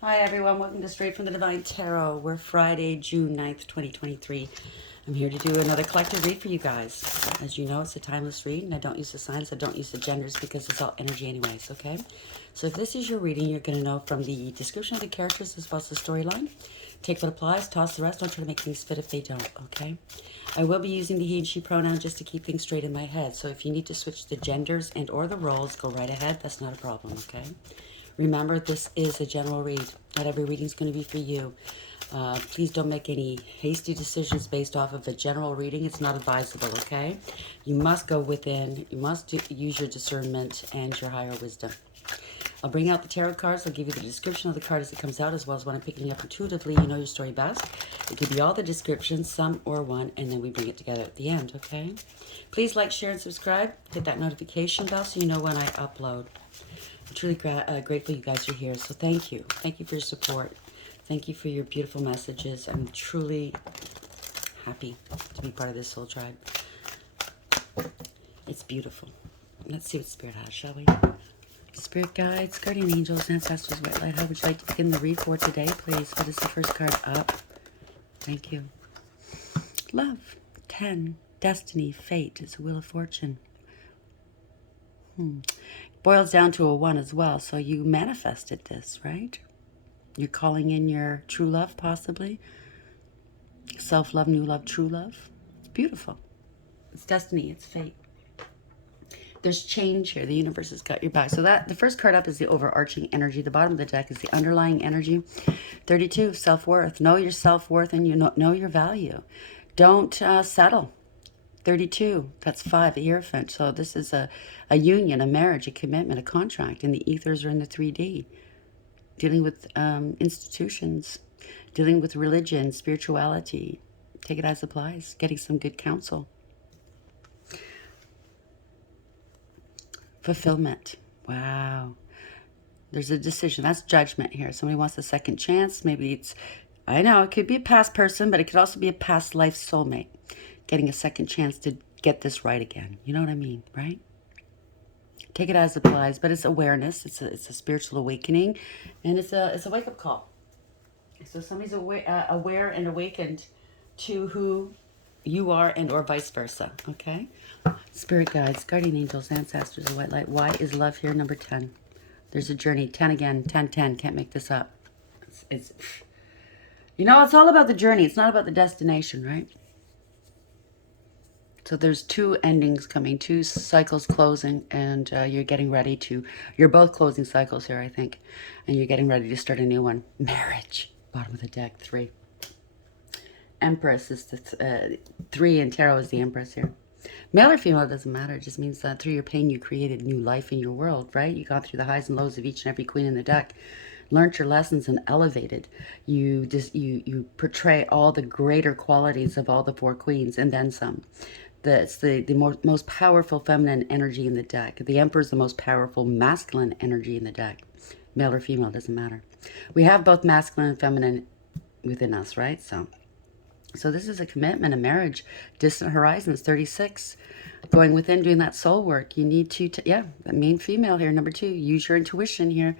Hi everyone, welcome to Straight from the Divine Tarot. We're Friday, June 9th, 2023. I'm here to do another collective read for you guys. As you know, it's a timeless read, and I don't use the signs, I don't use the genders because it's all energy anyways, okay? So if this is your reading, you're going to know from the description of the characters as well as the storyline. Take what applies, toss the rest, don't try to make things fit if they don't, okay? I will be using the he and she pronoun just to keep things straight in my head. So if you need to switch the genders and or the roles, go right ahead. That's not a problem, okay? Remember, this is a general read. Not every reading is going to be for you. Please don't make any hasty decisions based off of a general reading. It's not advisable, okay? You must go within. You must use your discernment and your higher wisdom. I'll bring out the tarot cards. I'll give you the description of the card as it comes out, as well as when I'm picking up intuitively. You know your story best. It could be all the descriptions, some or one, and then we bring it together at the end, okay? Please like, share, and subscribe. Hit that notification bell so you know when I upload. I'm truly grateful you guys are here, so thank you. Thank you for your support. Thank you for your beautiful messages. I'm truly happy to be part of this soul tribe. It's beautiful. Let's see what Spirit has, shall we? Spirit guides, guardian angels, ancestors, white light, how would you like to begin the read for today, please? What is the first card up? Thank you. Love, 10, destiny, fate, it's a wheel of fortune. Boils down to a 1 as well, so you manifested this, right? You're calling in your true love, possibly. Self-love, new love, true love. It's beautiful. It's destiny, it's fate. There's change here. The universe has got your back. So that the first card up is the overarching energy. The bottom of the deck is the underlying energy. 32, self-worth. Know your self-worth and you know your value. Don't settle. 32, that's 5, a hierophant. So this is a union, a marriage, a commitment, a contract. And the ethers are in the 3D. Dealing with institutions, dealing with religion, spirituality. Take it as applies. Getting some good counsel. Fulfillment. Wow. There's a decision. That's judgment here. Somebody wants a second chance. Maybe it's, I know, it could be a past person, but it could also be a past life soulmate. Getting a second chance to get this right again. You know what I mean, right? Take it as it applies, but it's awareness. It's a spiritual awakening, and it's a wake up call. So somebody's aware and awakened to who you are, and or vice versa. Okay. Spirit guides, guardian angels, ancestors, and white light. Why is love here? Number 10. There's a journey. 10 again. 10, 10. Can't make this up. It's you know, it's all about the journey. It's not about the destination, right? So there's 2 endings coming, 2 cycles closing, and you're getting ready to, you're both closing cycles here, I think, and you're getting ready to start a new one. Marriage, bottom of the deck, 3. Empress is the 3, and tarot is the Empress here. Male or female, it doesn't matter. It just means that through your pain, you created new life in your world, right? You got through the highs and lows of each and every queen in the deck, learned your lessons and elevated. You portray all the greater qualities of all the 4 queens and then some. It's the most powerful feminine energy in the deck. The Emperor is the most powerful masculine energy in the deck. Male or female, doesn't matter. We have both masculine and feminine within us, right? So this is a commitment, a marriage, distant horizons, 36. Going within, doing that soul work. You need to, yeah, that main female here, number 2. Use your intuition here.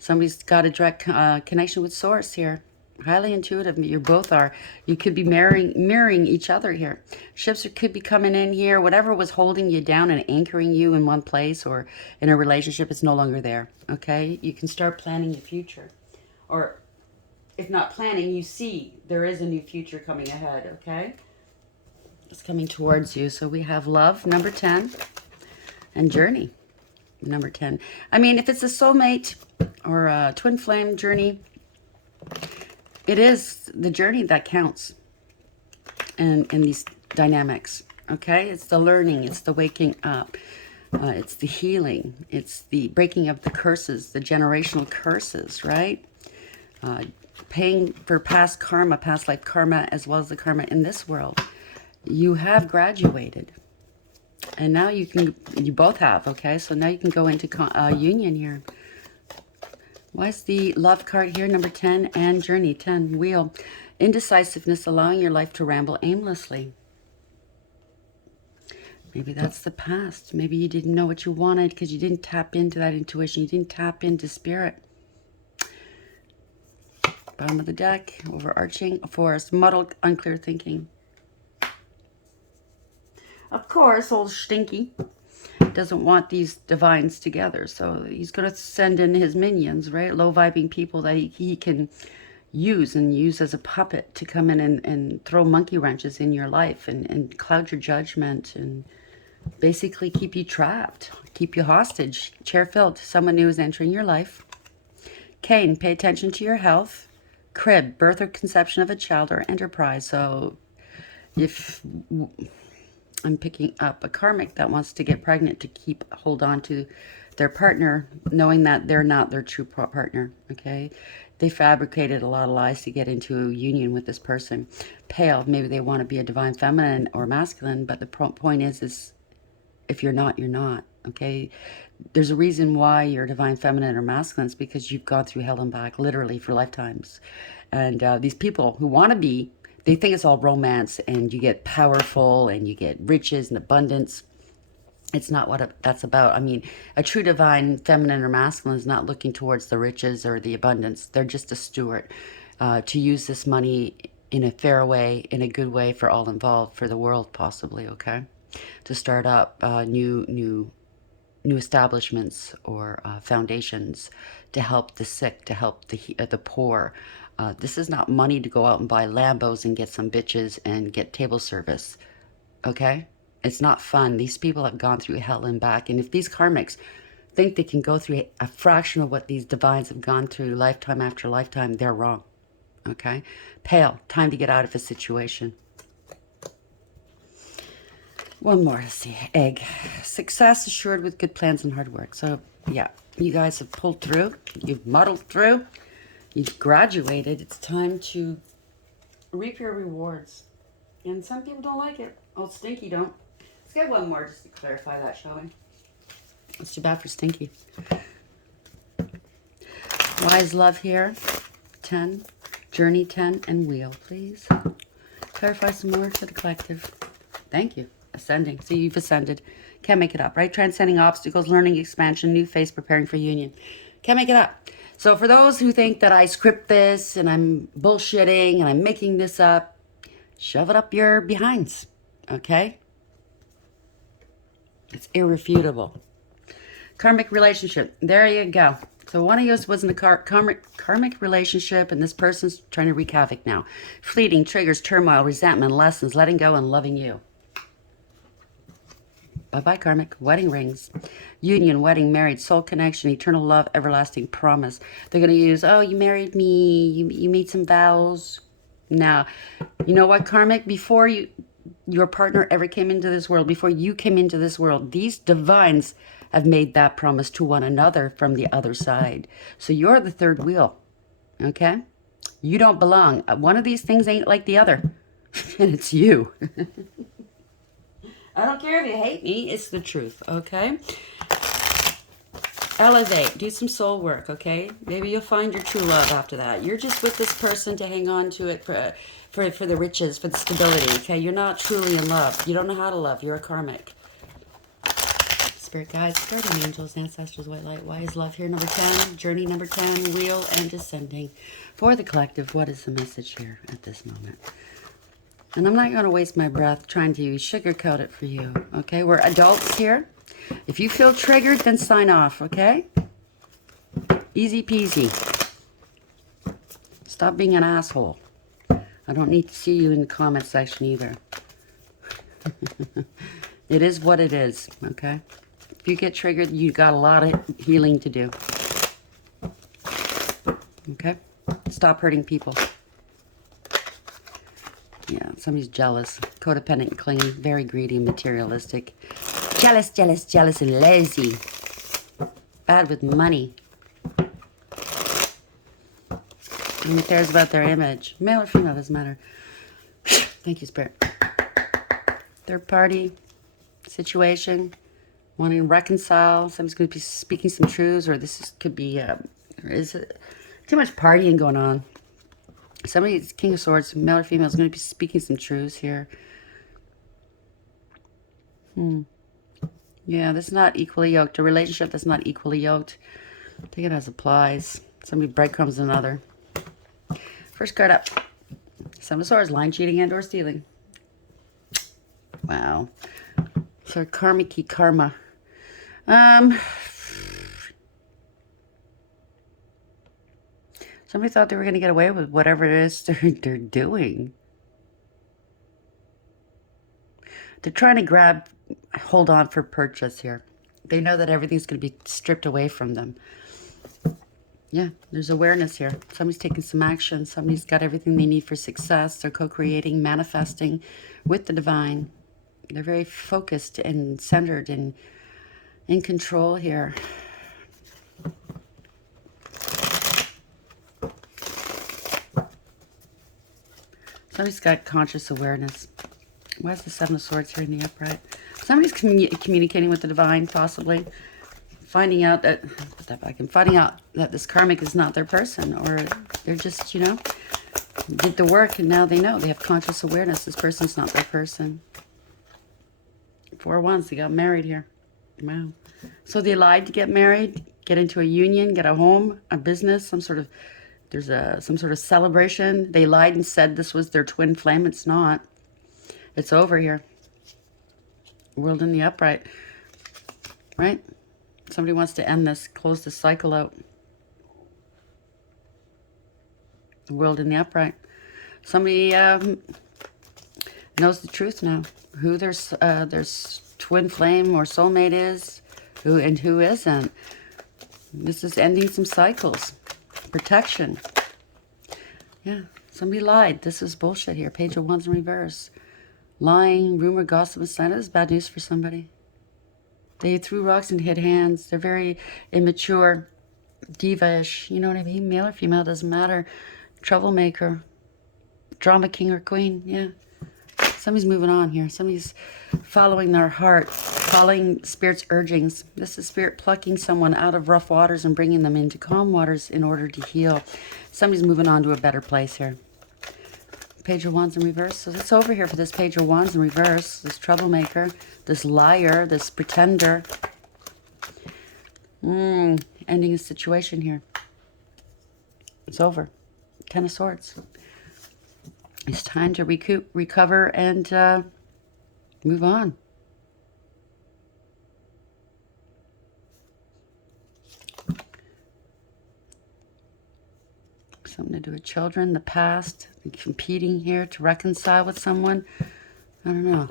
Somebody's got a direct connection with source here. Highly intuitive. You both are. You could be mirroring each other here. Ships could be coming in here. Whatever was holding you down and anchoring you in one place or in a relationship is no longer there. Okay? You can start planning the future. Or if not planning, you see there is a new future coming ahead. Okay? It's coming towards you. So we have love, number 10, and journey, number 10. I mean, if it's a soulmate or a twin flame journey, it is the journey that counts in these dynamics, okay? It's the learning, it's the waking up, it's the healing, it's the breaking of the curses, the generational curses, right? Paying for past karma, past life karma, as well as the karma in this world. You have graduated. And now you both have, okay? So now you can go into union here. Why is the love card here, number 10, and journey, 10, wheel. Indecisiveness, allowing your life to ramble aimlessly. Maybe that's the past. Maybe you didn't know what you wanted because you didn't tap into that intuition. You didn't tap into spirit. Bottom of the deck, overarching, forest, muddled, unclear thinking. Of course, old Stinky doesn't want these divines together, so he's going to send in his minions, right? Low-vibing people that he can use as a puppet to come in and throw monkey wrenches in your life and cloud your judgment and basically keep you trapped, keep you hostage. Chair filled, someone new is entering your life. Cain, pay attention to your health. Crib, birth or conception of a child or enterprise. So if I'm picking up a karmic that wants to get pregnant to hold on to their partner, knowing that they're not their true partner, okay? They fabricated a lot of lies to get into a union with this person. Pale, maybe they want to be a divine feminine or masculine, but the point is if you're not, you're not, okay? There's a reason why you're divine feminine or masculine. It's because you've gone through hell and back, literally, for lifetimes. And these people who want to be, they think it's all romance and you get powerful and you get riches and abundance. It's not what that's about. I mean, a true divine feminine or masculine is not looking towards the riches or the abundance. They're just a steward to use this money in a fair way, in a good way for all involved, for the world possibly, okay? To start up new establishments or foundations to help the sick, to help the poor. This is not money to go out and buy Lambos and get some bitches and get table service, okay? It's not fun. These people have gone through hell and back. And if these karmics think they can go through a fraction of what these divines have gone through lifetime after lifetime, they're wrong, okay? Pale, time to get out of a situation. One more to see. Egg. Success assured with good plans and hard work. So, yeah, you guys have pulled through. You've muddled through. You've graduated. It's time to reap your rewards. And some people don't like it. Old Stinky don't. Let's get one more just to clarify that, shall we? It's too bad for Stinky. Wise love here. 10. Journey 10 and wheel, please. Clarify some more for the collective. Thank you. Ascending. So you've ascended. Can't make it up, right? Transcending obstacles, learning expansion, new phase, preparing for union. Can't make it up. So for those who think that I script this and I'm bullshitting and I'm making this up, shove it up your behinds, okay? It's irrefutable. Karmic relationship. There you go. So one of you was in a karmic relationship, and this person's trying to wreak havoc now. Fleeting triggers, turmoil, resentment, lessons, letting go, and loving you. Bye-bye, karmic. Wedding rings. Union, wedding, married, soul connection, eternal love, everlasting promise. They're going to use, oh, you married me. You made some vows. Now, you know what, karmic? Before your partner ever came into this world, before you came into this world, these divines have made that promise to one another from the other side. So you're the third wheel, okay? You don't belong. One of these things ain't like the other, and it's you. I don't care if you hate me. It's the truth, okay? Elevate. Do some soul work, okay? Maybe you'll find your true love after that. You're just with this person to hang on to it for the riches, for the stability, okay? You're not truly in love. You don't know how to love. You're a karmic. Spirit guides, guardian angels, ancestors, white light, wise love here. Number 10, journey number 10, wheel and descending. For the collective, what is the message here at this moment? And I'm not going to waste my breath trying to sugarcoat it for you, okay? We're adults here. If you feel triggered, then sign off, okay? Easy peasy. Stop being an asshole. I don't need to see you in the comment section either. It is what it is, okay? If you get triggered, you got a lot of healing to do. Okay? Stop hurting people. Yeah, somebody's jealous, codependent, clingy, very greedy and materialistic. Jealous, jealous, jealous, and lazy. Bad with money. And cares about their image. Male or female, doesn't matter. Thank you, Spirit. Third party situation. Wanting to reconcile. Somebody's going to be speaking some truths, or could be, is it too much partying going on? Somebody's King of Swords, male or female, is going to be speaking some truths here. Yeah, this is not equally yoked. A relationship that's not equally yoked. Take it as applies. Somebody breadcrumbs another. First card up. Seven of Swords, lying, cheating, and or stealing. Wow. So karmic karma. Somebody thought they were going to get away with whatever it is they're doing. They're trying to hold on for purchase here. They know that everything's going to be stripped away from them. Yeah, there's awareness here. Somebody's taking some action. Somebody's got everything they need for success. They're co-creating, manifesting with the divine. They're very focused and centered and in control here. Somebody's got conscious awareness. Why is the Seven of Swords here in the upright? Somebody's communicating with the divine, possibly. Finding out that, put that back in, finding out that this karmic is not their person, or they're just, you know, did the work and now they know. They have conscious awareness. This person's not their person. 4 of Wands, they got married here. Wow. So they lied to get married, get into a union, get a home, a business, some sort of, there's some sort of celebration. They lied and said this was their twin flame. It's not. It's over here. World in the upright. Right? Somebody wants to end this, close this cycle out. The world in the upright. Somebody knows the truth now. Who their twin flame or soulmate is, who and who isn't. This is ending some cycles. Protection. Yeah, somebody lied. This is bullshit here. Page of Wands in reverse. Lying, rumor, gossip, and slander is bad news for somebody. They threw rocks and hid hands. They're very immature, diva-ish. You know what I mean? Male or female, doesn't matter. Troublemaker. Drama king or queen. Yeah. Somebody's moving on here. Somebody's following their heart. Following Spirit's urgings. This is Spirit plucking someone out of rough waters and bringing them into calm waters in order to heal. Somebody's moving on to a better place here. Page of Wands in reverse. So it's over here for this Page of Wands in reverse. This troublemaker, this liar, this pretender. Ending a situation here. It's over. 10 of Swords. It's time to recoup, recover, and move on. Something to do with children, the past, competing here to reconcile with someone. I don't know.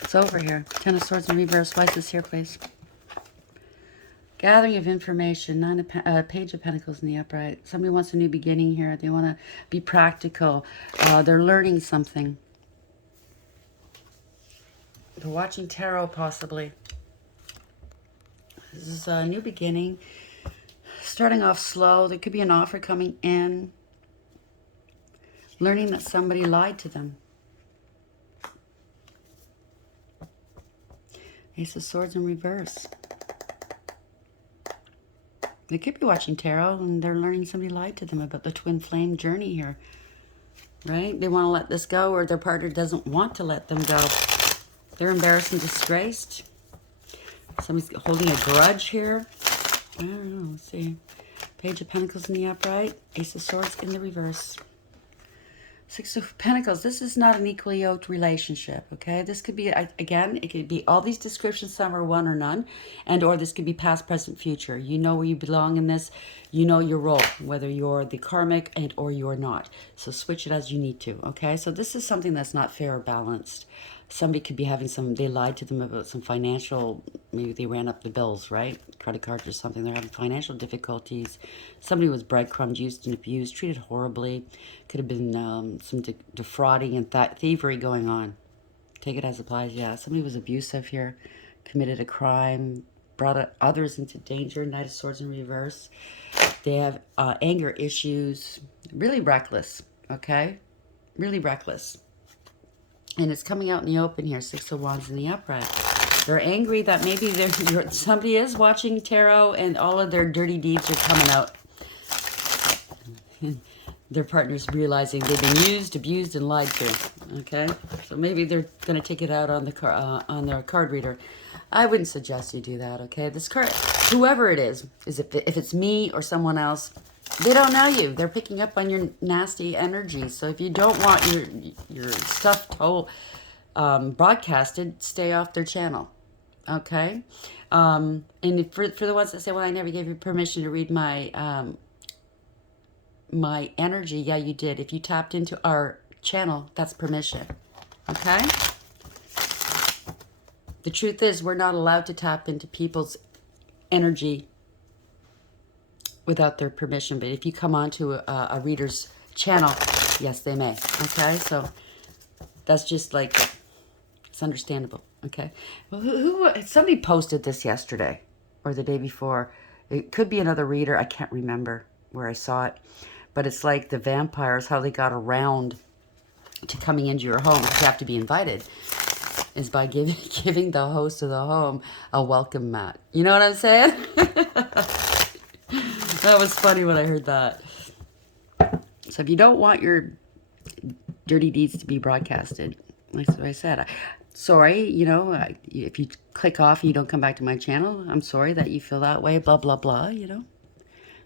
It's over here. 10 of Swords in reverse. Why is this here, please? Gathering of information. Page of Pentacles in the upright. Somebody wants a new beginning here. They want to be practical. They're learning something. They're watching tarot, possibly. This is a new beginning. Starting off slow. There could be an offer coming in. Learning that somebody lied to them. Ace of Swords in reverse. They could be watching tarot and they're learning somebody lied to them about the twin flame journey here. Right? They want to let this go, or their partner doesn't want to let them go. They're embarrassed and disgraced. Somebody's holding a grudge here. I don't know. Let's see. Page of Pentacles in the upright. Ace of Swords in the reverse. Six of Pentacles. This is not an equally yoked relationship, okay? This could be, again, it could be all these descriptions, some are one or none, and or this could be past, present, future. You know where you belong in this. You know your role, whether you're the karmic and or you're not. So switch it as you need to, okay? So this is something that's not fair or balanced. Somebody could be having they lied to them about some financial, maybe they ran up the bills, right? Credit cards or something. They're having financial difficulties. Somebody was breadcrumbed, used and abused, treated horribly. Could have been some defrauding and thievery going on. Take it as applies, yeah. Somebody was abusive here, committed a crime, brought others into danger. Knight of Swords in reverse. They have anger issues. Really reckless, okay? Really reckless. And it's coming out in the open here. Six of Wands in the upright. They're angry that maybe somebody is watching tarot and all of their dirty deeds are coming out. Their partner's realizing they've been used, abused, and lied to. Okay? So maybe they're going to take it out on their card reader. I wouldn't suggest you do that, okay? This card, whoever it is if it's me or someone else, They don't know you. They're picking up on your nasty energy. So if you don't want your stuff told, broadcasted, stay off their channel. Okay? And for the ones that say, well, I never gave you permission to read my energy, yeah, you did. If you tapped into our channel, that's permission. Okay? The truth is, we're not allowed to tap into people's energy without their permission. But if you come onto a reader's channel, yes, they may. Okay? So that's just like, it's understandable. Okay? Well, somebody posted this yesterday or the day before. It could be another reader. I can't remember where I saw it. But it's like the vampires, how they got around to coming into your home. You have to be invited. Is by giving the host of the home a welcome mat. You know what I'm saying? That was funny when I heard that. So if you don't want your dirty deeds to be broadcasted, like I said, sorry, if you click off and you don't come back to my channel, I'm sorry that you feel that way, blah, blah, blah,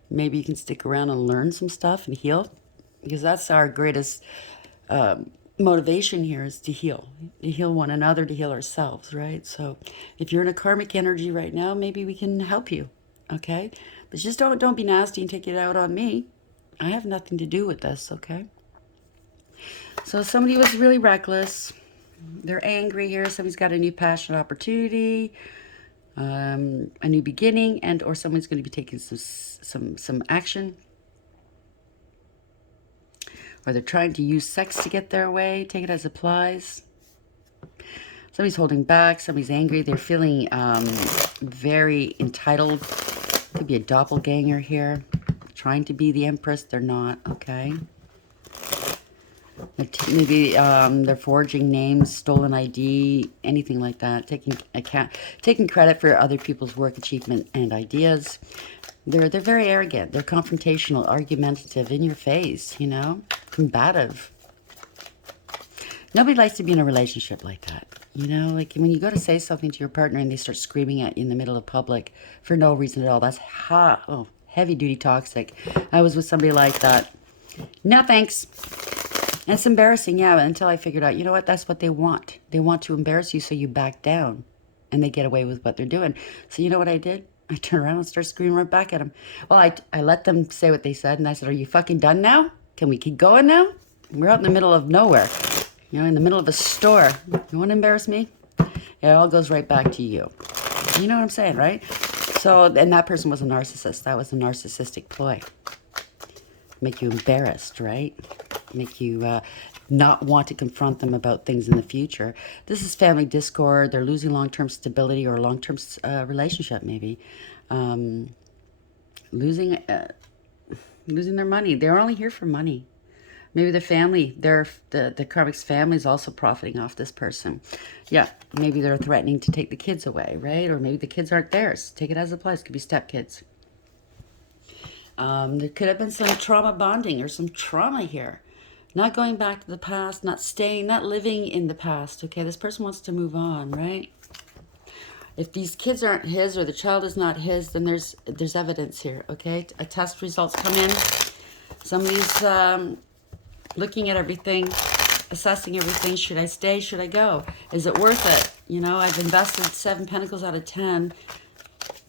Maybe you can stick around and learn some stuff and heal, because that's our greatest motivation here, is to heal one another, to heal ourselves, right? So if you're in a karmic energy right now, maybe we can help you, okay? But just don't be nasty and take it out on me. I have nothing to do with this, okay? So somebody was really reckless. They're angry here. Somebody's got a new passion, opportunity, a new beginning, and or someone's going to be taking some action. Or they're trying to use sex to get their way. Take it as applies. Somebody's holding back. Somebody's angry. They're feeling very entitled. Could be a doppelganger here. Trying to be the empress. They're not. Okay. Maybe they're forging names, stolen ID, anything like that. Taking credit for other people's work, achievement, and ideas. They're very arrogant. They're confrontational, argumentative, in your face, combative. Nobody likes to be in a relationship like that. Like when you go to say something to your partner and they start screaming at you in the middle of public for no reason at all. That's heavy duty toxic. I was with somebody like that. No thanks. And it's embarrassing, yeah, until I figured out, you know what, that's what they want. They want to embarrass you so you back down and they get away with what they're doing. So you know what I did? I turned around and started screaming right back at them. Well, I let them say what they said, and I said, are you fucking done now? Can we keep going now? We're out in the middle of nowhere, in the middle of a store. You want to embarrass me? It all goes right back to you. You know what I'm saying, right? So, and that person was a narcissist. That was a narcissistic ploy. Make you embarrassed, right? Make you not want to confront them about things in the future. This is family discord. They're losing long-term stability or long-term relationship, maybe. Losing their money. They're only here for money. Maybe the family, the karmic's family is also profiting off this person. Yeah, maybe they're threatening to take the kids away, right? Or maybe the kids aren't theirs. Take it as it applies. Could be stepkids. There could have been some trauma bonding or some trauma here. Not going back to the past, not staying, not living in the past. Okay, this person wants to move on, right? If these kids aren't his or the child is not his, then there's evidence here, okay? A test results come in. Somebody's looking at everything, assessing everything. Should I stay? Should I go? Is it worth it? I've invested 7 pentacles out of 10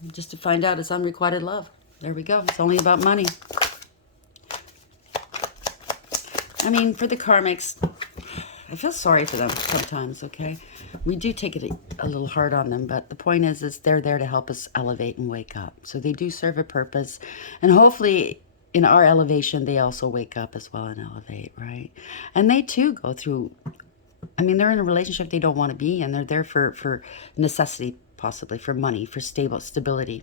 just to find out it's unrequited love. There we go. It's only about money. I mean, for the karmics, I feel sorry for them sometimes, okay? We do take it a little hard on them, but the point is they're there to help us elevate and wake up. So they do serve a purpose. And hopefully in our elevation, they also wake up as well and elevate, right? And they too go through, they're in a relationship they don't want to be in. They're there for necessity, possibly, for money, for stability.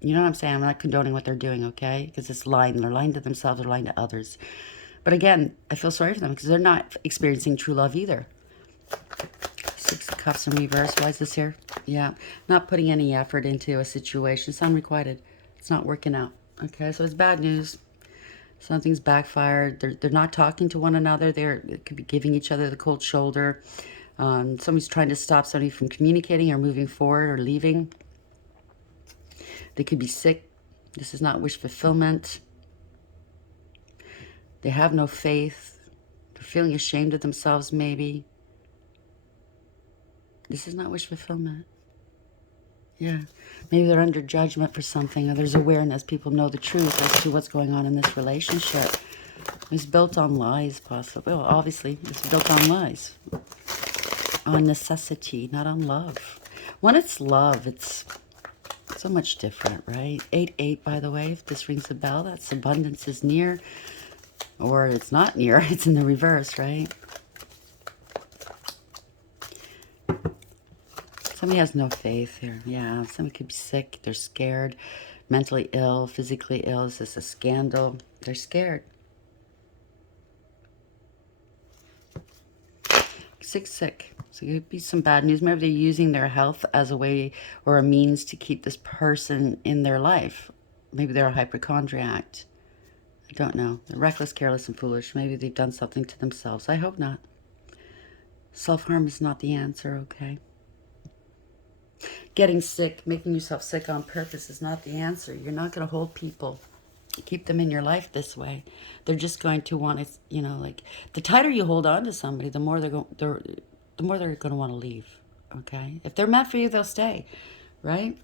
You know what I'm saying? I'm not condoning what they're doing, okay? Because it's lying. They're lying to themselves. They're lying to others. But again, I feel sorry for them because they're not experiencing true love either. 6 of Cups in reverse. Why is this here? Yeah. Not putting any effort into a situation. It's unrequited. It's not working out. Okay, so it's bad news. Something's backfired. They're not talking to one another. They could be giving each other the cold shoulder. Somebody's trying to stop somebody from communicating or moving forward or leaving. They could be sick. This is not wish fulfillment. They have no faith. They're feeling ashamed of themselves, maybe. This is not wish fulfillment. Yeah. Maybe they're under judgment for something, or there's awareness. People know the truth as to what's going on in this relationship. It's built on lies, possibly. Well, obviously, it's built on lies. On necessity, not on love. When it's love, it's so much different, right? 8-8, by the way, if this rings a bell, that's abundance is near, or it's not near, it's in the reverse, right? Somebody has no faith here. Yeah, somebody could be sick, they're scared, mentally ill, physically ill. Is this a scandal? They're scared. 6-6. So it could be some bad news. Maybe they're using their health as a way or a means to keep this person in their life. Maybe they're a hypochondriac. I don't know. They're reckless, careless, and foolish. Maybe they've done something to themselves. I hope not. Self-harm is not the answer, okay? Getting sick, making yourself sick on purpose is not the answer. You're not going to hold people, keep them in your life this way. They're just going to want to, you know, like, the tighter you hold on to somebody, the more they're going to want to leave, okay? If they're meant for you, they'll stay, right?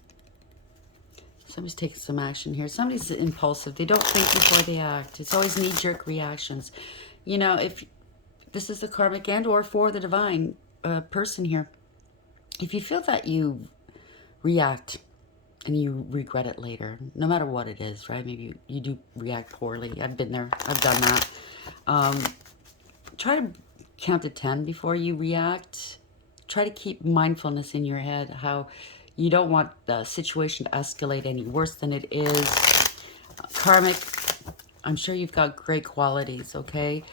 Somebody's taking some action here. Somebody's impulsive. They don't think before they act. It's always knee-jerk reactions. You know, if this is the karmic and or for the divine person here, if you feel that you react and you regret it later, no matter what it is, right? Maybe you do react poorly. I've been there. I've done that. Try to count to 10 before you react. Try to keep mindfulness in your head, how you don't want the situation to escalate any worse than it is. Karmic, I'm sure you've got great qualities, okay?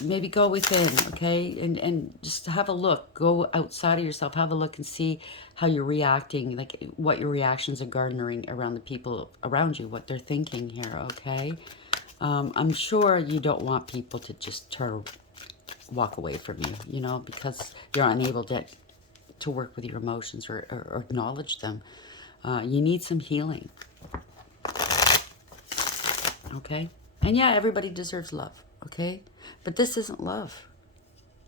Maybe go within, okay? And just have a look. Go outside of yourself. Have a look and see how you're reacting, like what your reactions are garnering around the people around you, what they're thinking here, okay? I'm sure you don't want people to just walk away from you, you know, because you're unable to work with your emotions or acknowledge them. You need some healing, okay? And yeah, everybody deserves love, okay? But this isn't love.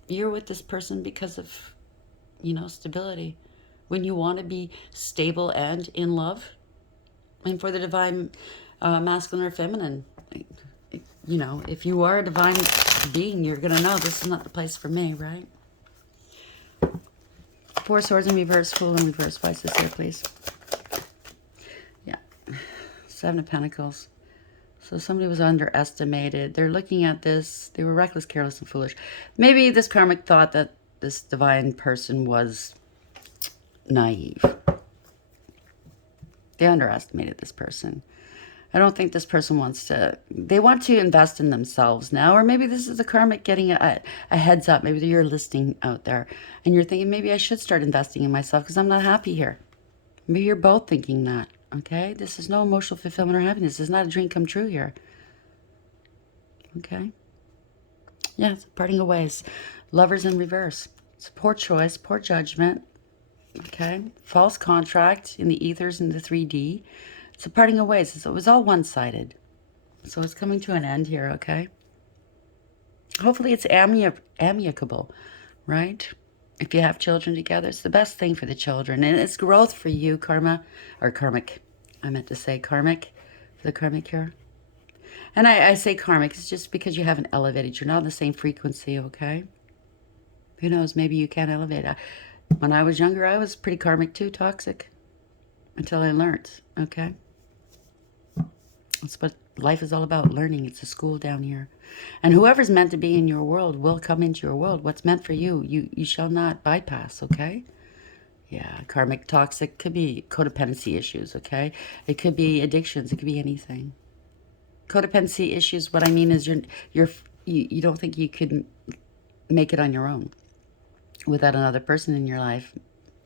You're with this person because of, you know, stability. When you want to be stable and in love, and for the divine masculine or feminine, you know, if you are a divine being, you're going to know this is not the place for me, right? 4 swords in reverse, Fool in reverse. Why is this here, please? Yeah. 7 of Pentacles. So somebody was underestimated. They're looking at this. They were reckless, careless, and foolish. Maybe this karmic thought that this divine person was naive. They underestimated this person. I don't think this person wants to... They want to invest in themselves now. Or maybe this is the karmic getting a heads up. Maybe you're listening out there. And you're thinking, maybe I should start investing in myself because I'm not happy here. Maybe you're both thinking that. Okay? This is no emotional fulfillment or happiness. This is not a dream come true here. Okay? Yeah, it's parting of ways. Lovers in reverse. It's poor choice, poor judgment. Okay? False contract in the ethers in the 3D. It's a parting of ways. So it was all one-sided. So it's coming to an end here, okay? Hopefully it's amicable, right? If you have children together, it's the best thing for the children. And it's growth for you, karma, or karmic. I meant to say karmic, for the karmic here. And I say karmic, it's just because you haven't elevated. You're not on the same frequency, okay? Who knows, maybe you can elevate. When I was younger, I was pretty karmic too, toxic. Until I learned, okay? That's what life is all about, learning. It's a school down here. And whoever's meant to be in your world will come into your world. What's meant for you, you shall not bypass, okay? Yeah, karmic, toxic, could be codependency issues, okay? It could be addictions. It could be anything. Codependency issues, what I mean is you don't think you could make it on your own without another person in your life,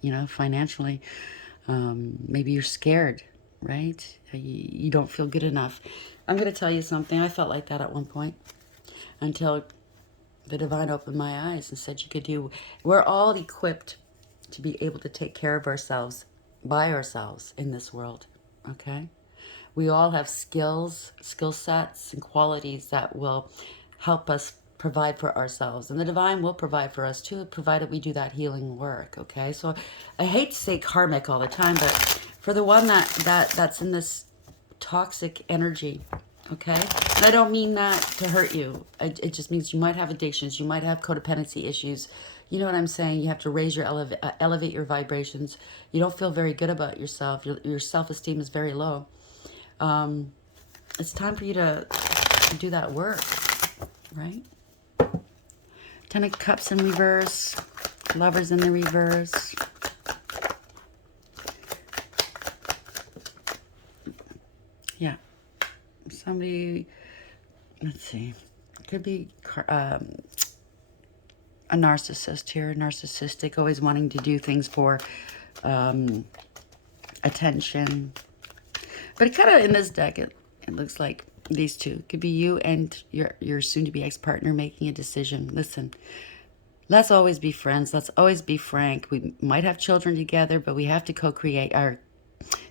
you know, financially. Maybe you're scared, right? You don't feel good enough. I'm going to tell you something. I felt like that at one point until the divine opened my eyes and said you could do... We're all equipped to be able to take care of ourselves by ourselves in this world, okay? We all have skills, skill sets, and qualities that will help us provide for ourselves. And the divine will provide for us too, provided we do that healing work, okay? So I hate to say karmic all the time, but for the one that's in this toxic energy, okay? And I don't mean that to hurt you. It just means you might have addictions. You might have codependency issues. You know what I'm saying? You have to raise your elevate your vibrations. You don't feel very good about yourself. Your self-esteem is very low. It's time for you to do that work, right? 10 of Cups in reverse. Lovers in the reverse. Yeah. Somebody, let's see. Could be a narcissist here. Narcissistic, always wanting to do things for attention. But it kind of, in this deck, it looks like these two. It could be you and your soon-to-be ex-partner making a decision. Listen, let's always be friends. Let's always be frank. We might have children together, but we have to co-create our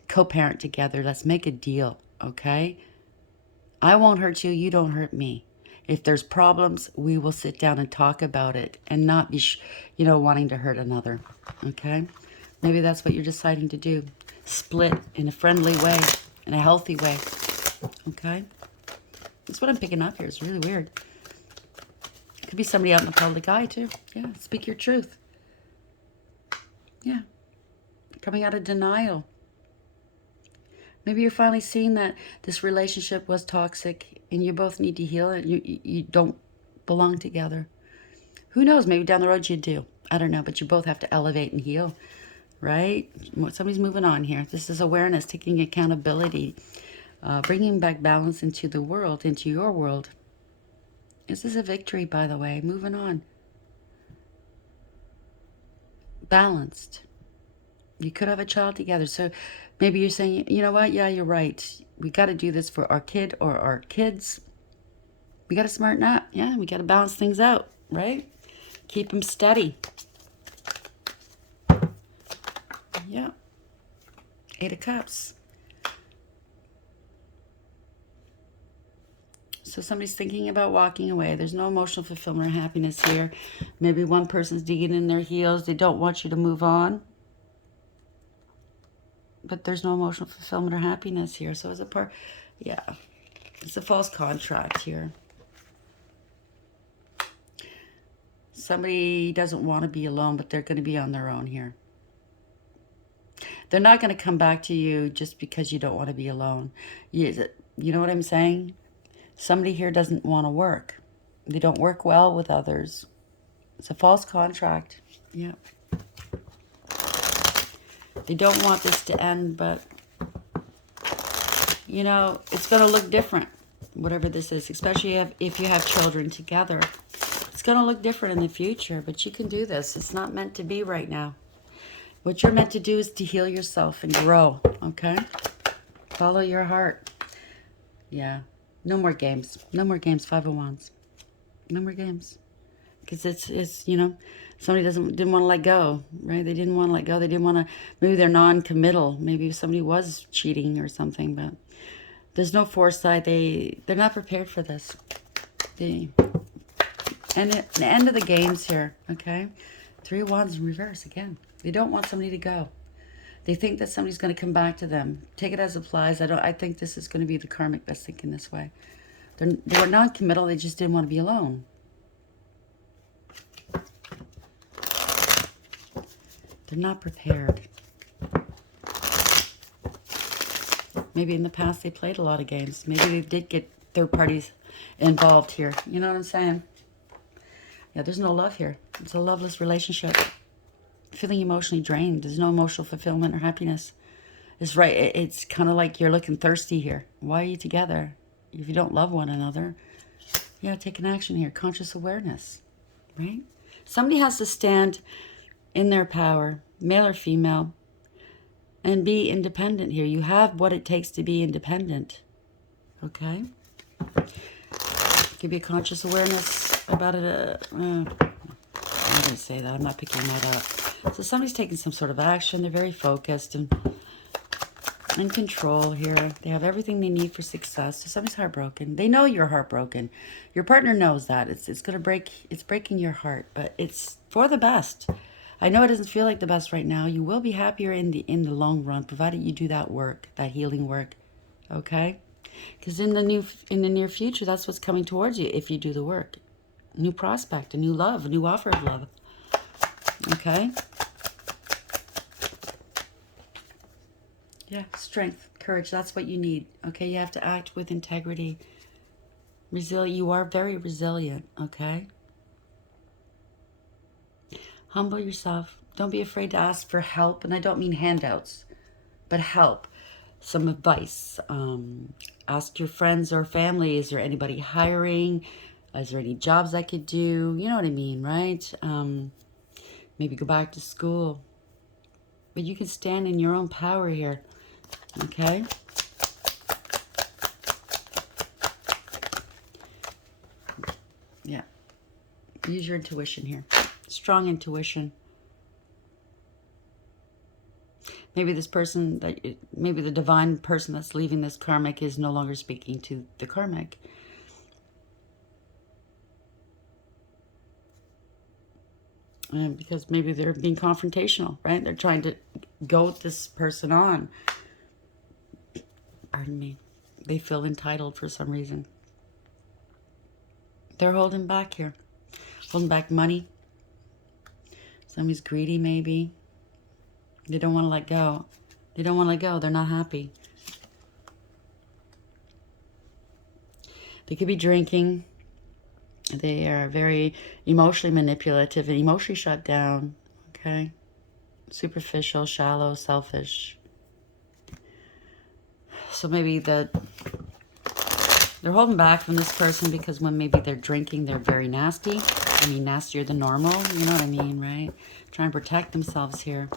co-parent together. Let's make a deal, okay? I won't hurt you. You don't hurt me. If there's problems, we will sit down and talk about it and not be, wanting to hurt another, okay? Maybe that's what you're deciding to do. Split in a friendly way, in a healthy way, okay? That's what I'm picking up here. It's really weird. Could be somebody out in the public eye, too. Yeah, speak your truth. Yeah. Coming out of denial. Maybe you're finally seeing that this relationship was toxic and you both need to heal it. You don't belong together. Who knows? Maybe down the road you do. I don't know, but you both have to elevate and heal, right? Somebody's moving on here. This is awareness, taking accountability, bringing back balance into the world, into your world. This is a victory, by the way. Moving on. Balanced. You could have a child together. So maybe you're saying, you know what? Yeah, you're right. We got to do this for our kid or our kids. We got to smarten up. Yeah, we got to balance things out, right? Keep them steady. Yeah. 8 of Cups. So somebody's thinking about walking away. There's no emotional fulfillment or happiness here. Maybe one person's digging in their heels. They don't want you to move on. But there's no emotional fulfillment or happiness here. So it's a part, yeah. It's a false contract here. Somebody doesn't want to be alone, but they're going to be on their own here. They're not going to come back to you just because you don't want to be alone. You know what I'm saying? Somebody here doesn't want to work. They don't work well with others. It's a false contract. Yeah. They don't want this to end, but, it's going to look different, whatever this is, especially if you have children together. It's going to look different in the future, but you can do this. It's not meant to be right now. What you're meant to do is to heal yourself and grow, okay? Follow your heart. Yeah. No more games. No more games, 5 of Wands. No more games. Because it's somebody didn't want to let go, right? They didn't want to let go. They didn't want to, maybe they're non-committal. Maybe somebody was cheating or something, but there's no foresight. They're not prepared for this. The end of the games here, okay? 3 of Wands in reverse again. They don't want somebody to go. They think that somebody's going to come back to them. Take it as applies. I think this is going to be the karmic that's thinking this way. They were non-committal. They just didn't want to be alone. They're not prepared. Maybe in the past they played a lot of games. Maybe they did get third parties involved here. You know what I'm saying? Yeah, there's no love here. It's a loveless relationship. Feeling emotionally drained. There's no emotional fulfillment or happiness. It's right. It's kind of like you're looking thirsty here. Why are you together? If you don't love one another, yeah, take an action here. Conscious awareness, right? Somebody has to stand in their power, male or female, and be independent here. You have what it takes to be independent, okay? Give you a conscious awareness about it. I'm going to say that. I'm not picking that up. So somebody's taking some sort of action. They're very focused. And in control here. They have everything they need for success. So somebody's heartbroken. They know you're heartbroken. Your partner knows that. It's gonna break. It's breaking your heart, but it's for the best. I know it doesn't feel like the best right now. You will be happier in the long run, provided you do that work, that healing work. Okay, because in the near future, that's what's coming towards you if you do the work. New prospect, a new love, a new offer of love. Okay. Yeah, strength, courage, that's what you need. Okay, you have to act with integrity. Resilient, you are very resilient, okay? Humble yourself. Don't be afraid to ask for help, and I don't mean handouts, but help. Some advice. Ask your friends or family, is there anybody hiring? Is there any jobs I could do? You know what I mean, right? Maybe go back to school. But you can stand in your own power here. Okay? Yeah. Use your intuition here. Strong intuition. Maybe this person, maybe the divine person that's leaving this karmic is no longer speaking to the karmic. Because maybe they're being confrontational, right? They're trying to goad this person on. Pardon me. They feel entitled for some reason. They're holding back here. Holding back money. Somebody's greedy, maybe. They don't want to let go. They don't want to let go. They're not happy. They could be drinking. They are very emotionally manipulative and emotionally shut down. Okay? Superficial, shallow, selfish. So maybe they're holding back from this person because when maybe they're drinking, they're very nasty. I mean, nastier than normal. You know what I mean, right? Trying to protect themselves here.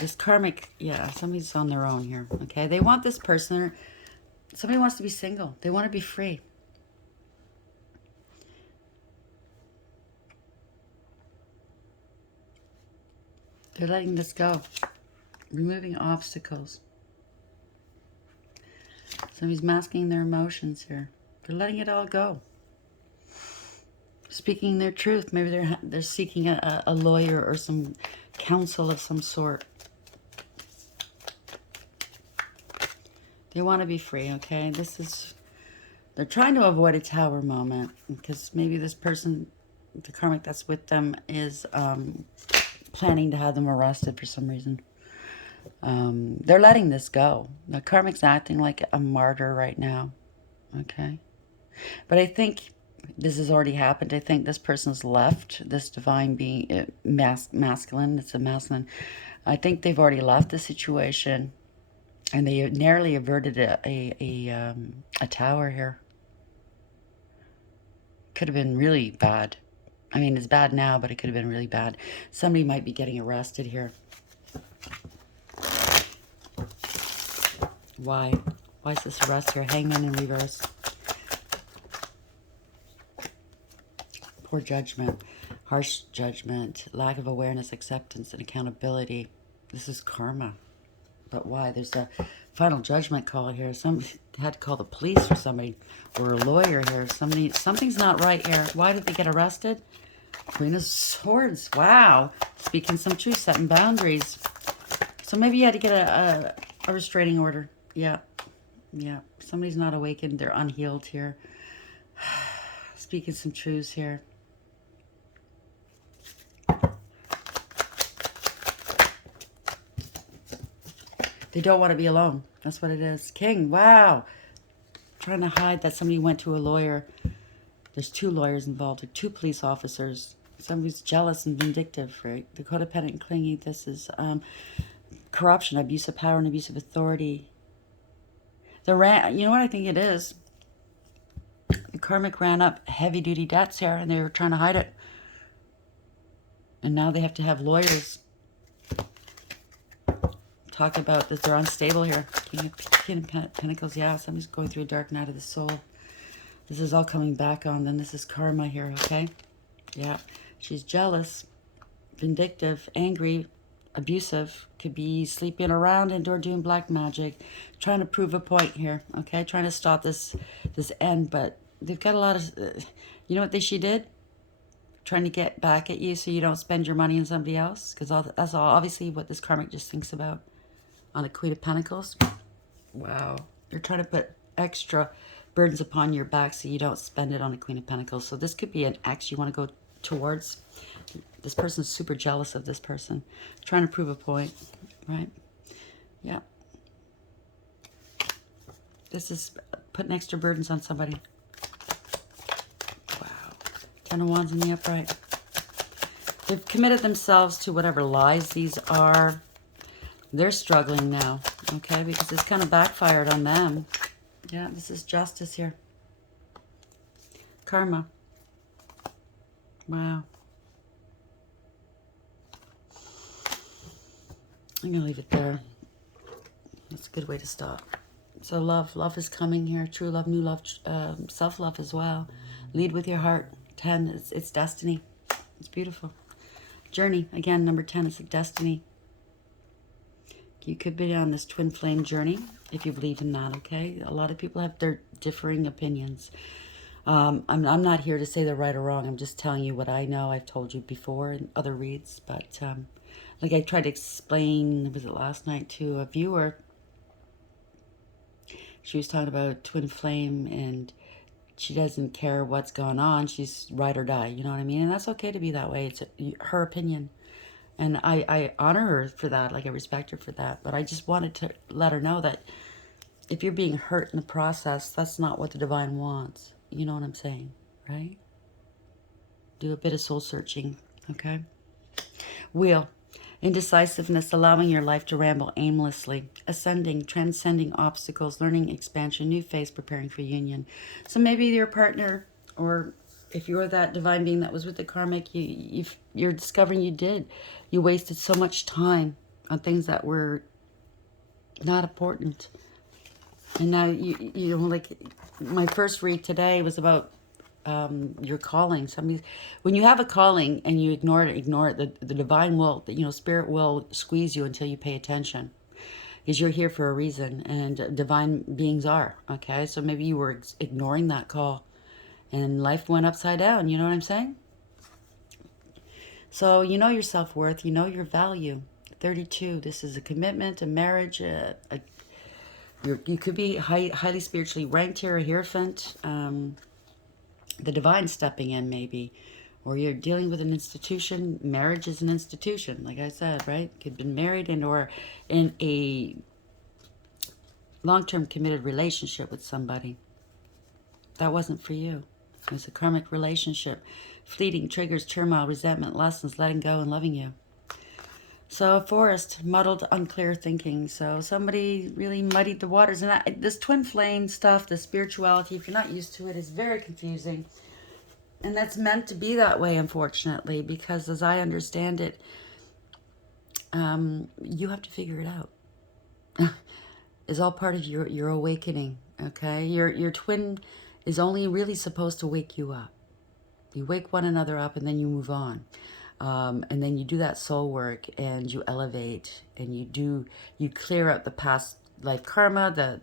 This karmic, yeah, somebody's on their own here, okay? They want this person, somebody wants to be single. They want to be free. They're letting this go. Removing obstacles. Somebody's masking their emotions here. They're letting it all go. Speaking their truth. Maybe they're seeking a lawyer or some counsel of some sort. They want to be free, okay? They're trying to avoid a tower moment because maybe this person, the karmic that's with them, is planning to have them arrested for some reason. They're letting this go. The karmic's acting like a martyr right now, okay? But I think this has already happened. I think this person's left, this divine being, masculine, it's a masculine. I think they've already left the situation. And they narrowly averted a tower here. Could have been really bad. I mean, it's bad now, but it could have been really bad. Somebody might be getting arrested here. Why? Why is this arrest here? Hangman in reverse. Poor judgment. Harsh judgment. Lack of awareness, acceptance, and accountability. This is karma. But why? There's a final judgment call here. Somebody had to call the police or somebody, or a lawyer here. Something's not right here. Why did they get arrested? Queen of Swords. Wow. Speaking some truth, setting boundaries. So maybe you had to get a restraining order. Yeah. Yeah. Somebody's not awakened. They're unhealed here. Speaking some truths here. They don't want to be alone. That's what it is. King, wow. Trying to hide that somebody went to a lawyer. There's 2 lawyers involved, or 2 police officers. Somebody's jealous and vindictive, right? The codependent and clingy. This is corruption, abuse of power, and abuse of authority. You know what I think it is? The karmic ran up heavy-duty debts here, and they were trying to hide it. And now they have to have lawyers talk about that they're unstable here. King of Pentacles, yeah, somebody's going through a dark night of the soul. This is all coming back on them. This is karma here, okay? Yeah, she's jealous. vindictive, angry, abusive, could be sleeping around and or doing black magic, trying to prove a point here, okay? Trying to stop this end, but they've got a lot of, you know what she did? Trying to get back at you so you don't spend your money on somebody else, because that's all obviously what this karmic just thinks about on the Queen of Pentacles. Wow. You're trying to put extra burdens upon your back so you don't spend it on the Queen of Pentacles. So this could be an ex you want to go towards. This person's super jealous of this person, trying to prove a point, right? Yeah. This is putting extra burdens on somebody. Wow. 10 of Wands in the upright. They've committed themselves to whatever lies these are. They're struggling now, okay? Because it's kind of backfired on them. Yeah, this is justice here. Karma. Wow. I'm going to leave it there. That's a good way to stop. So love is coming here. True love, new love, self-love as well. Lead with your heart. 10, it's destiny. It's beautiful. Journey, again, number 10, it's a destiny. You could be on this twin flame journey if you believe in that, okay? A lot of people have their differing opinions. I'm not here to say they're right or wrong. I'm just telling you what I know. I've told you before in other reads. But like I tried to explain, was it last night to a viewer? She was talking about twin flame and she doesn't care what's going on. She's ride or die, you know what I mean? And that's okay to be that way. It's her opinion. And I honor her for that. Like, I respect her for that. But I just wanted to let her know that if you're being hurt in the process, that's not what the divine wants. You know what I'm saying, right? Do a bit of soul searching, okay? Wheel. Indecisiveness, allowing your life to ramble aimlessly. Ascending, transcending obstacles, learning expansion, new phase, preparing for union. So maybe your partner, or if you're that divine being that was with the karmic, you're discovering you wasted so much time on things that were not important. And now you know, like my first read today was about your calling. When you have a calling and you ignore it, the divine will, you know, spirit will squeeze you until you pay attention, because you're here for a reason, and divine beings are, okay? So maybe you were ignoring that call and life went upside down, you know what I'm saying? So you know your self-worth, you know your value. 32, this is a commitment, a marriage, you could be highly spiritually ranked here, a hierophant, the divine stepping in maybe, or you're dealing with an institution. Marriage is an institution, like I said, right? Could have been married and or in a long-term committed relationship with somebody. That wasn't for you. It was a karmic relationship. Fleeting triggers, turmoil, resentment, lessons, letting go and loving you. So a forest, muddled, unclear thinking. So somebody really muddied the waters. And this twin flame stuff, the spirituality, if you're not used to it, is very confusing. And that's meant to be that way, unfortunately, because as I understand it, you have to figure it out. It's all part of your awakening, okay? Your twin is only really supposed to wake you up. You wake one another up and then you move on. And then you do that soul work and you elevate and you clear out the past life karma,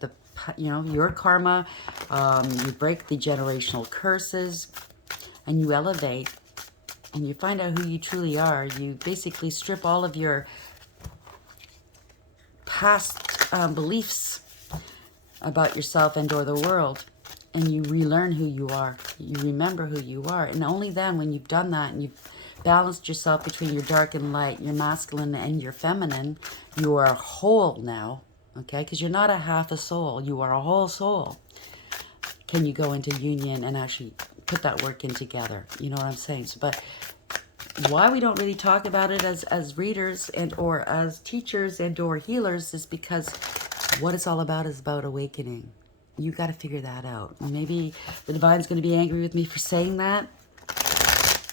you know, your karma. You break the generational curses and you elevate and you find out who you truly are. You basically strip all of your past beliefs about yourself and or the world, and you relearn who you are. You remember who you are. And only then, when you've done that and you've balanced yourself between your dark and light, your masculine and your feminine, you are whole now, okay? Because you're not a half a soul. You are a whole soul. Can you go into union and actually put that work in together? You know what I'm saying? So, but why we don't really talk about it as readers and or as teachers and or healers is because what it's all about is about awakening. You got to figure that out. Maybe the divine's going to be angry with me for saying that.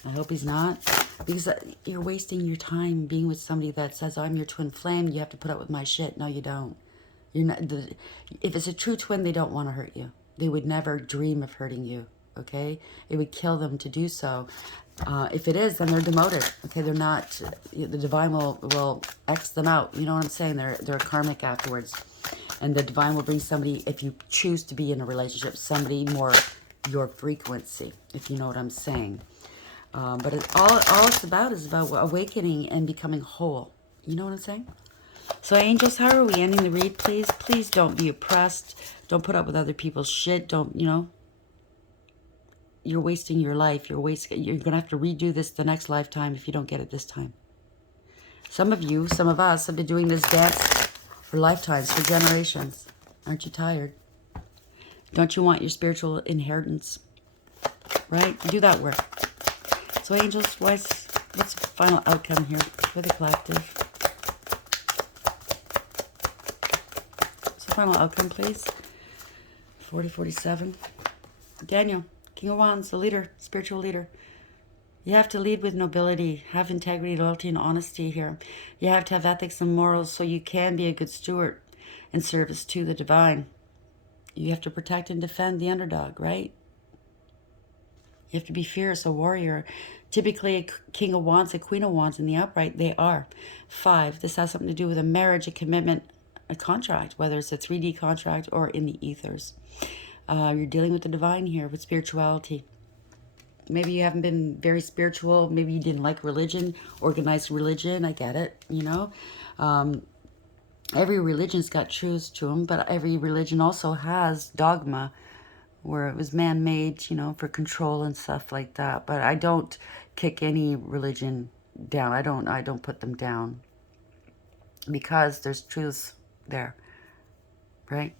I hope he's not. Because you're wasting your time being with somebody that says, I'm your twin flame, you have to put up with my shit. No, you don't. You're not. If it's a true twin, they don't want to hurt you. They would never dream of hurting you. okay? It would kill them to do so. If it is, then they're demoted, okay? They're not, the divine will X them out. You know what I'm saying? They're karmic afterwards. And the divine will bring somebody, if you choose to be in a relationship, somebody more your frequency, if you know what I'm saying. But all it's about is about awakening and becoming whole. You know what I'm saying? So angels, how are we ending the read, please? Please don't be oppressed. Don't put up with other people's shit. Don't, you know, you're wasting your life. You're going to have to redo this the next lifetime if you don't get it this time. Some of you, some of us have been doing this dance for lifetimes, for generations. Aren't you tired? Don't you want your spiritual inheritance? Right? Do that work. So angels, what's the final outcome here for the collective? What's the final outcome, please? 4047. Daniel, King of Wands, the leader, spiritual leader. You have to lead with nobility, have integrity, loyalty, and honesty here. You have to have ethics and morals so you can be a good steward in service to the divine. You have to protect and defend the underdog, right? You have to be fierce, a warrior. Typically, a king of wands, a queen of wands in the upright, they are. 5, this has something to do with a marriage, a commitment, a contract, whether it's a 3D contract or in the ethers. You're dealing with the divine here, with spirituality. Maybe you haven't been very spiritual. Maybe you didn't like religion, organized religion. I get it, you know. Every religion's got truths to them, but every religion also has dogma, where it was man-made, you know, for control and stuff like that. But I don't kick any religion down. I don't put them down, because there's truths there, right?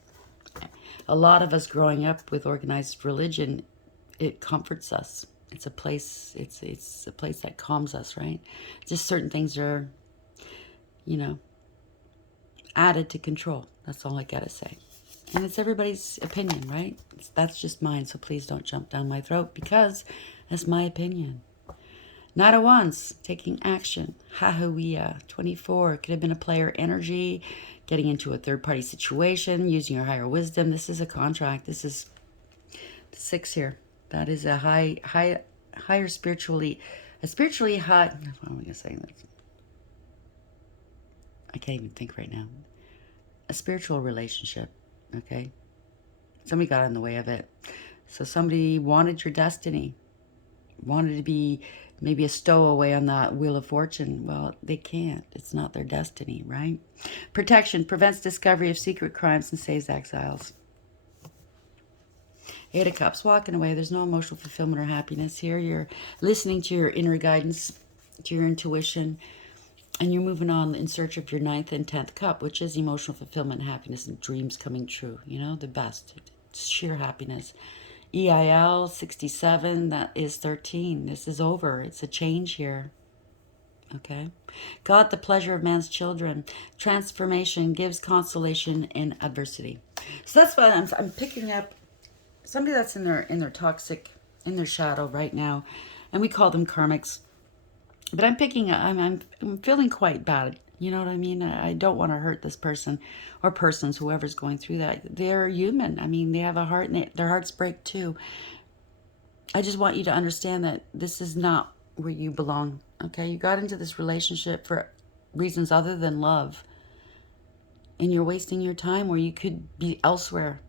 A lot of us growing up with organized religion, it comforts us. It's a place. It's a place that calms us, right? Just certain things are, you know, added to control. That's all I gotta say. And it's everybody's opinion, right? That's just mine, so please don't jump down my throat, because that's my opinion. Knight of Wands, taking action. Hallelujah. 24, could have been a player energy, getting into a third-party situation, using your higher wisdom. This is a contract. This is 6 here. That is a higher spiritually, a spiritually high, what am I going to say? I can't even think right now. A spiritual relationship, okay? Somebody got in the way of it. So somebody wanted your destiny, wanted to be maybe a stowaway on that wheel of fortune. Well, they can't. It's not their destiny, right? Protection prevents discovery of secret crimes and saves exiles. 8 of Cups, walking away. There's no emotional fulfillment or happiness here. You're listening to your inner guidance, to your intuition, and you're moving on in search of your 9th and 10th cup, which is emotional fulfillment, happiness, and dreams coming true. You know, the best. It's sheer happiness. EIL 67, that is 13. This is over. It's a change here. Okay. God, the pleasure of man's children. Transformation gives consolation in adversity. So that's why I'm picking up somebody that's in their toxic, in their shadow right now, and we call them karmics. But I'm feeling quite bad. You know what I mean? I don't want to hurt this person or persons, whoever's going through that. They're human. I mean, they have a heart, and their hearts break too. I just want you to understand that this is not where you belong. Okay, you got into this relationship for reasons other than love, and you're wasting your time where you could be elsewhere,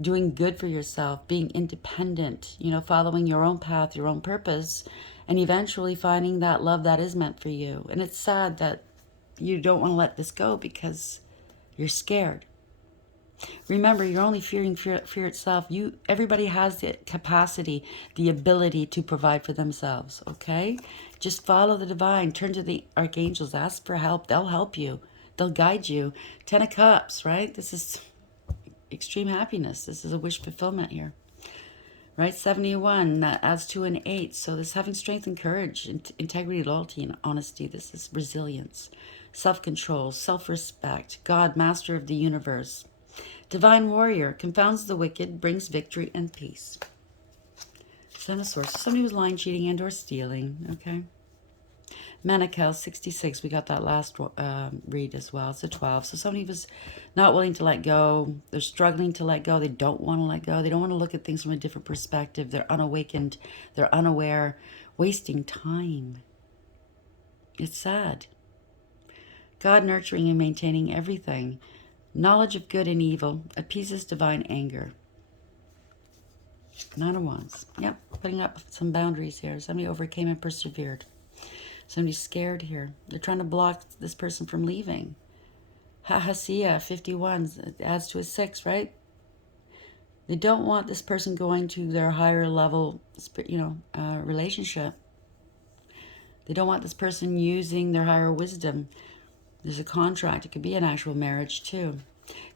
doing good for yourself, being independent, you know, following your own path, your own purpose, and eventually finding that love that is meant for you. And it's sad that you don't want to let this go because you're scared. Remember, you're only fearing fear itself. Everybody has the capacity, the ability to provide for themselves, okay? Just follow the divine. Turn to the archangels. Ask for help. They'll help you. They'll guide you. 10 of Cups, right? This is extreme happiness. This is a wish fulfillment here, right? 71, that adds 2 and 8. So this having strength and courage, integrity, loyalty, and honesty. This is resilience, self-control, self-respect. God, master of the universe. Divine warrior, confounds the wicked, brings victory and peace. 7 of Swords. Somebody was lying, cheating, and or stealing, okay? Manikel, 66. We got that last read as well. It's a 12. So somebody was not willing to let go. They're struggling to let go. They don't want to let go. They don't want to look at things from a different perspective. They're unawakened. They're unaware. Wasting time. It's sad. God nurturing and maintaining everything. Knowledge of good and evil. Appeases divine anger. Nine of Wands. Yep. Putting up some boundaries here. Somebody overcame and persevered. Somebody's scared here. They're trying to block this person from leaving. Hahasiya, 51. It adds to a 6, right? They don't want this person going to their higher level, relationship. They don't want this person using their higher wisdom. There's a contract. It could be an actual marriage too.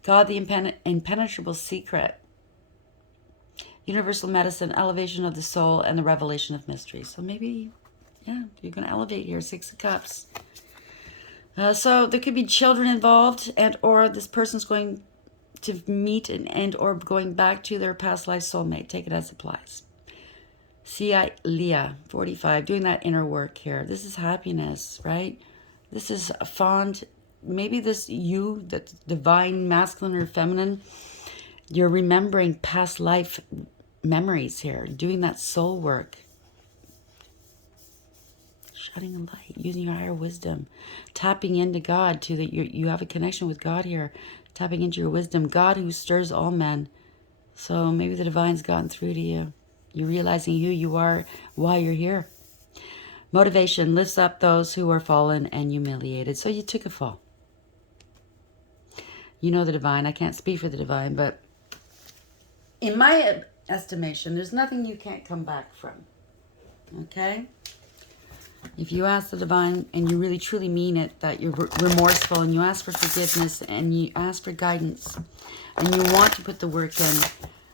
God, the impenetrable secret. Universal medicine, elevation of the soul, and the revelation of mystery. So maybe, yeah, you're going to elevate here. 6 of Cups. So there could be children involved, and or this person's going to meet and or going back to their past life soulmate. Take it as it applies. Sia Leah, 45, doing that inner work here. This is happiness, right? This is a fond, maybe this you, the divine masculine or feminine, you're remembering past life memories here, doing that soul work. Shedding a light, using your higher wisdom, tapping into God, to that you have a connection with God here, tapping into your wisdom. God who stirs all men. So maybe the divine's gotten through to you. You're realizing who you are, why you're here. Motivation lifts up those who are fallen and humiliated. So you took a fall. You know the divine. I can't speak for the divine, but in my estimation, there's nothing you can't come back from. Okay? If you ask the divine and you really truly mean it, that you're remorseful and you ask for forgiveness and you ask for guidance and you want to put the work in,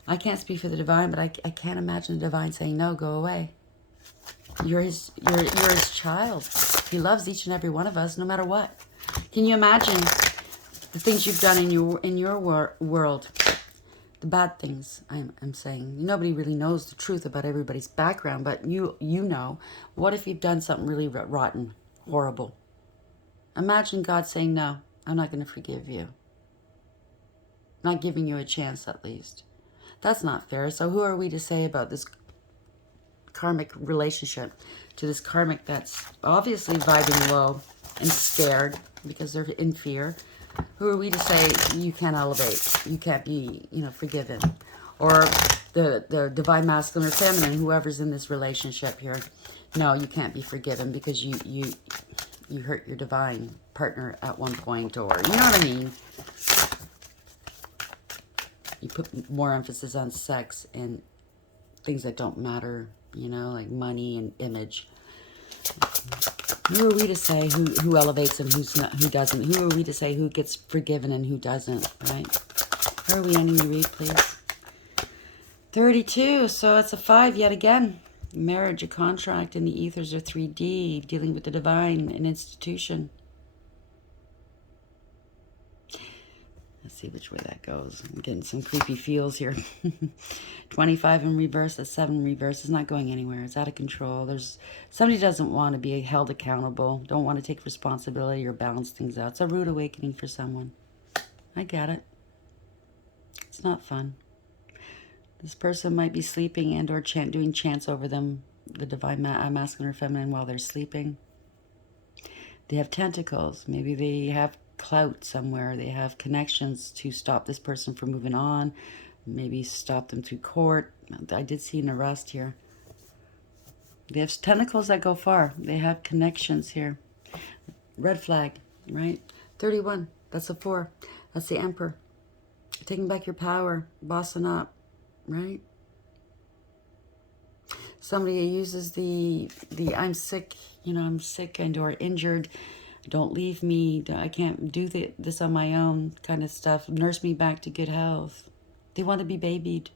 I can't speak for the divine, but I can't imagine the divine saying, no, go away. You're his child. He loves each and every one of us, no matter what. Can you imagine the things you've done in your world? The bad things, I'm saying. Nobody really knows the truth about everybody's background, but you know. What if you've done something really rotten, horrible? Imagine God saying, no, I'm not going to forgive you. Not giving you a chance, at least. That's not fair. So who are we to say about this karmic relationship to this karmic that's obviously vibing low and scared because they're in fear? Who are we to say you can't elevate, you can't be, forgiven? Or the divine masculine or feminine, whoever's in this relationship here, no, you can't be forgiven because you hurt your divine partner at one point, or you know what I mean? You put more emphasis on sex and things that don't matter, like money and image. Who are we to say who elevates and who doesn't? Who are we to say who gets forgiven and who doesn't, right? Where are we ending the read, please? 32, so it's a 5 yet again. Marriage, a contract, and the ethers are 3D, dealing with the divine, an institution. Let's see which way that goes. I'm getting some creepy feels here. 25 in reverse, a 7 in reverse. It's not going anywhere. It's out of control. Somebody doesn't want to be held accountable, don't want to take responsibility or balance things out. It's a rude awakening for someone. I get it. It's not fun. This person might be sleeping and or doing chants over them, the divine masculine or feminine, while they're sleeping. They have tentacles. Maybe they have clout somewhere. They have connections to stop this person from moving on. Maybe stop them through court. I did see an arrest here. They have tentacles that go far. They have connections here. Red flag, right? 31. That's a 4. That's the Emperor. Taking back your power. Bossing up, right? Somebody uses the I'm sick, I'm sick and or injured. Don't leave me. I can't do this on my own kind of stuff. Nurse me back to good health. They want to be babied.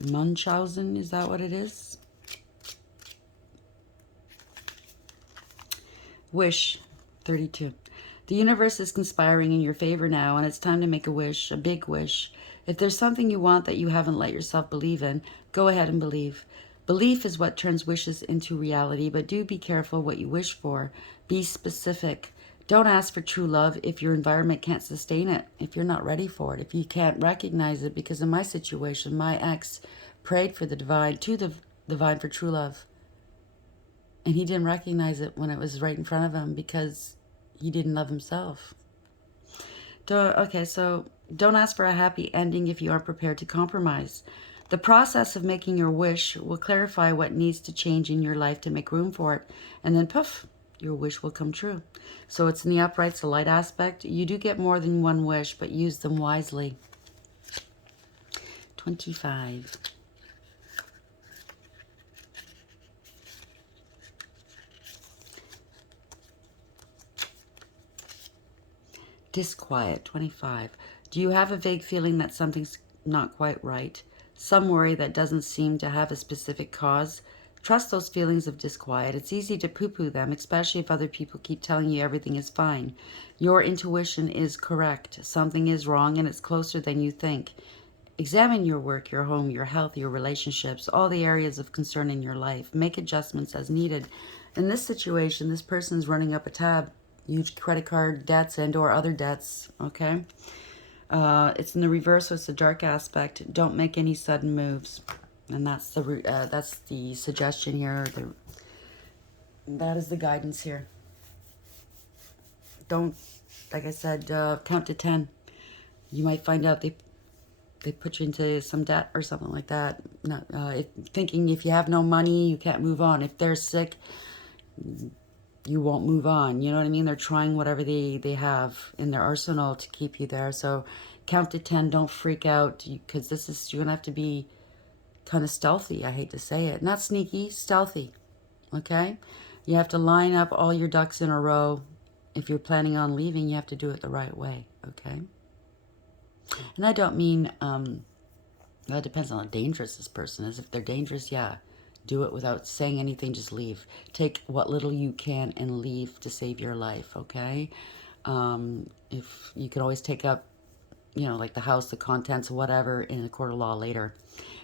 Munchausen, is that what it is? Wish, 32. The universe is conspiring in your favor now, and it's time to make a wish, a big wish. If there's something you want that you haven't let yourself believe in, go ahead and believe. Belief is what turns wishes into reality, but do be careful what you wish for. Be specific. Don't ask for true love if your environment can't sustain it, if you're not ready for it, if you can't recognize it. Because in my situation, my ex prayed for the divine, to the divine for true love. And he didn't recognize it when it was right in front of him because he didn't love himself. Okay, so don't ask for a happy ending if you aren't prepared to compromise. The process of making your wish will clarify what needs to change in your life to make room for it. And then poof, your wish will come true. So it's in the uprights, the light aspect. You do get more than one wish, but use them wisely. 25. Disquiet, 25. Do you have a vague feeling that something's not quite right? Some worry that doesn't seem to have a specific cause? Trust those feelings of disquiet. It's easy to poo-poo them, especially if other people keep telling you everything is fine. Your intuition is correct. Something is wrong and it's closer than you think. Examine your work, your home, your health, your relationships, all the areas of concern in your life. Make adjustments as needed. In this situation, this person's running up a tab. Huge credit card debts and or other debts, okay? It's in the reverse, so it's the dark aspect. Don't make any sudden moves. And that's the suggestion here. That is the guidance here. Don't, like I said, count to 10. You might find out they put you into some debt or something like that. Not, thinking if you have no money, you can't move on. If they're sick, you won't move on. You know what I mean? They're trying whatever they have in their arsenal to keep you there. So count to 10. Don't freak out, because you're going to have to be kind of stealthy. I hate to say it. Not sneaky, stealthy. Okay? You have to line up all your ducks in a row. If you're planning on leaving, you have to do it the right way. Okay? And I don't mean, well, it depends on how dangerous this person is. If they're dangerous, yeah. Do it without saying anything, just leave. Take what little you can and leave to save your life, okay? If you can always take up, like the house, the contents, whatever, in a court of law later.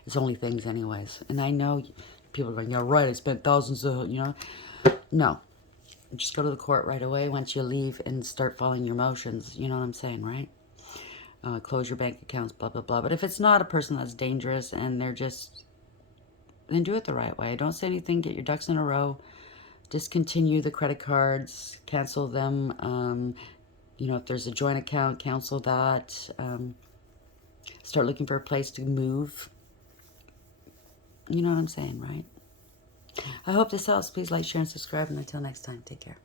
It's only things anyways. And I know people are going, yeah, right, I spent thousands of, No. Just go to the court right away once you leave and start following your motions. You know what I'm saying, right? Close your bank accounts, blah, blah, blah. But if it's not a person that's dangerous and they're just... then do it the right way. Don't say anything. Get your ducks in a row. Discontinue the credit cards. Cancel them. If there's a joint account, cancel that. Start looking for a place to move. You know what I'm saying, right? I hope this helps. Please like, share, and subscribe. And until next time, take care.